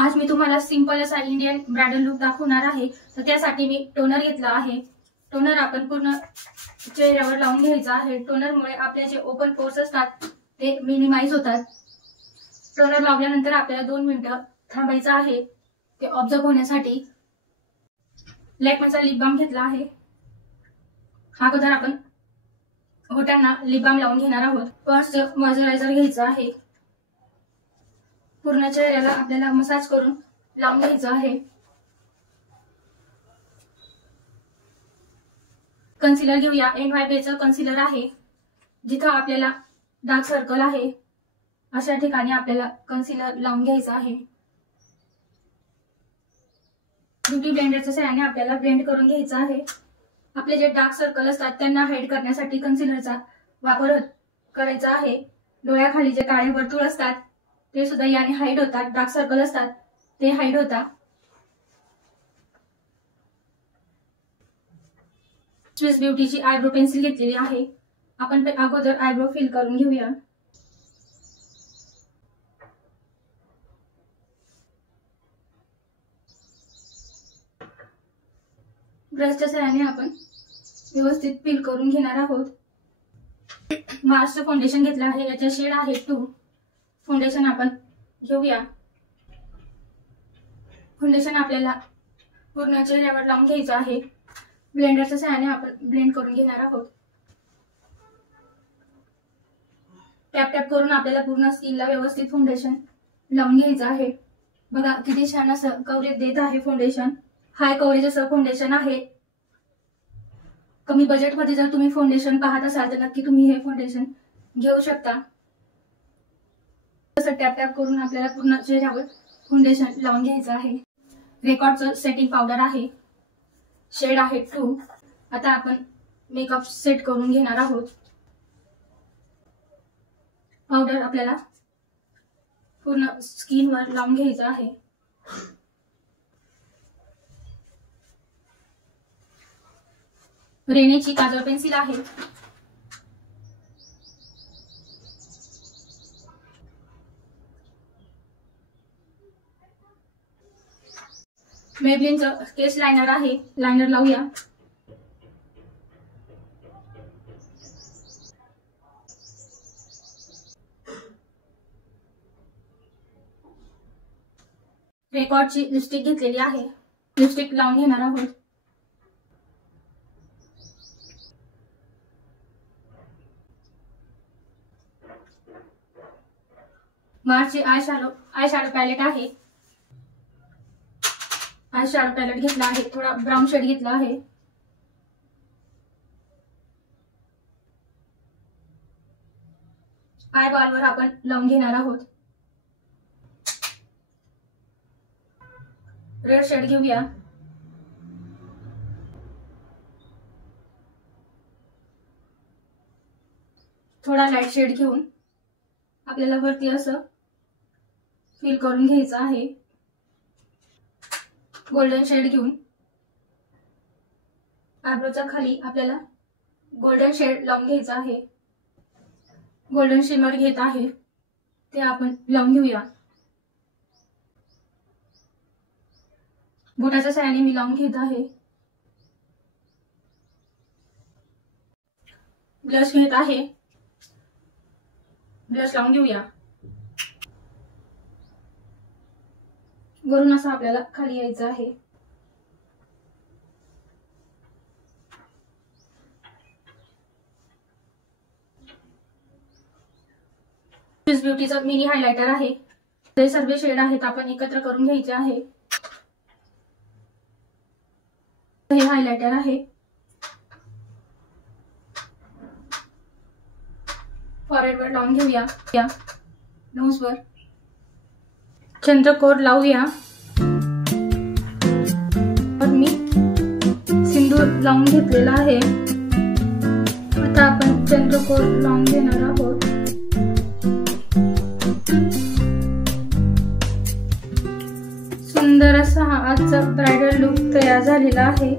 आज मी तुम्हाला सिंपल असा इंडियन ब्रायडल लुक दाखवणार आहे। तर त्यासाठी मी टोनर घेतला आहे। टोनर आपण पूर्ण चेहऱ्यावर लावून घ्यायचा आहे। टोनरमुळे आपले जे ओपन पोर्स असतात ते मिनिमाइज होतात। टोनर लावल्यानंतर आपल्याला 2 मिनिटं थांबायचं आहे ते ऑब्झर्व होण्यासाठी। लॅक्मेचा लिप बाम घेतला आहे। अगोदर आपण होटांना लिप बाम लावून घेणार आहोत। फर्स्ट मॉइश्चरायझर घ्यायचा आहे। पूर्ण चेहऱ्याला आपल्याला मसाज करून लावून घ्यायचं आहे। कन्सिलर घेऊया। NYBचं कन्सिलर आहे। जिथं आपल्याला डार्क सर्कल आहे अशा ठिकाणी आपल्याला कन्सिलर लावून घ्यायचं आहे। ब्युटी ब्लेंडरच्या सहाय्याने आपल्याला ब्लेंड करून घ्यायचं आहे। आपले जे डार्क सर्कल असतात त्यांना हाईड करण्यासाठी कन्सिलरचा वापर करायचा आहे। डोळ्याखाली जे काळे वर्तुळ असतात ते सुद्धा याने हाईड होतात। डार्क सर्कल असतात ते हाईड होतात। स्विस ब्युटीची आयब्रो पेन्सिल घेतलेली आहे। आपण अगोदर आयब्रो फिल करून घेऊया। ब्रशच्या सहाय्याने आपण व्यवस्थित फिल करून घेणार आहोत। मार्सचं फाउंडेशन घेतलं आहे। याचा शेड आहे 2। फाउंडेशन आपण घेऊया। फाउंडेशन आपल्याला पूर्ण चेहऱ्यावर लावून घ्यायचं आहे। ब्लेंडरच्या सहाय्याने आपण ब्लेंड करून घेणार आहोत। टॅप टॅप करून आपल्याला पूर्ण स्किनला व्यवस्थित फाउंडेशन लावून घ्यायचं आहे। बघा किती छान असं कव्हरेज देत आहे फाउंडेशन। हाय कव्हरेज असं फाउंडेशन आहे। कमी बजेटमध्ये जर तुम्ही फाउंडेशन पाहत असाल तर नक्की तुम्ही हे फाउंडेशन घेऊ शकता। असं टॅप टॅप करून आपल्याला पूर्ण चेहऱ्यावर फाउंडेशन लावून घ्यायचं आहे। रेकॉर्डचं सेटिंग पावडर आहे। शेड आहे 2। आता आपण मेकअप सेट करून घेणार आहोत। पावडर आपल्याला पूर्ण स्किनवर लावून घ्यायचं आहे। रेनेची काजळ पेन्सिल आहे। मेबलिनचं केस लायनर आहे। लायनर लावूया। रेकॉर्डची लिपस्टिक घेतलेली आहे। लिपस्टिक लावून घेणार आहोत। मार्सची आय शॅडो पॅलेट आहे। आय शॅडो पॅलेट घेतला आहे। थोडा ब्राऊन शेड घेतला आहे। आय बॉलवर आपण लावून घेणार आहोत। रेड शेड घेऊया। थोडा लाईट शेड घेऊन आपल्याला वरती असं फिल करून घ्यायचं आहे। गोल्डन शेड घेऊन आयब्रोच्या खाली आपल्याला गोल्डन शेड लावून घ्यायचा आहे। गोल्डन शिमर घेत आहे ते आपण लावून घेऊया। बोटाच्या सहाय्याने मी लावून घेत आहे। ब्लश घेत आहे। ब्लश लावून घेऊया। वरून असं आपल्याला खाली यायचं आहे। स्विस ब्युटीचा मिनी हायलायटर आहे। ते सर्व शेड आहेत आपण एकत्र करून घ्यायचे आहे। हे हायलायटर आहे। फॉरहेडवर लावून घेऊया। नोजवर चंद्रकोर लावूया। मी सिंदूर लावून घेतलेला आहे। आता आपण चंद्रकोर लावून घेणार आहोत। सुंदर असा हा आजचा ब्रायडल लुक तयार झालेला आहे।